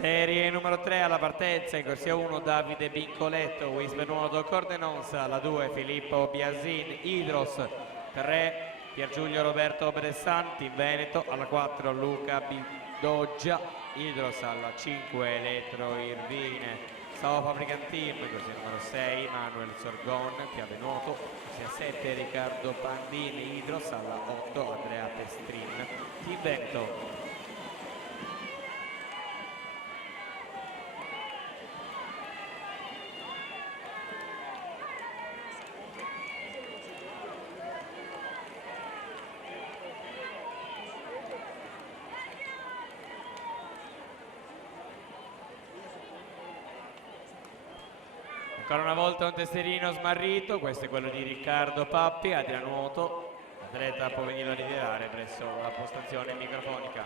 Serie numero 3 alla partenza, in corsia 1 Davide Bincoletto, Whisper Nuoto Cordenonsa, alla 2 Filippo Biasin, Idros, 3 Piergiulio Roberto Bressanti, Veneto, alla 4 Luca Bidoggia, Idros, alla 5 Elettro Irvine, Sao Fabrican Team, corsia numero 6 Manuel Sorgon, chiave nuoto, corsia 7 Riccardo Pandini, Idros, alla 8 Andrea Pestrin, Team Veneto. Ancora una volta un tesserino smarrito, questo è quello di Riccardo Pappi, Adriano Nuoto, atleta può venire a ritirare presso la postazione microfonica.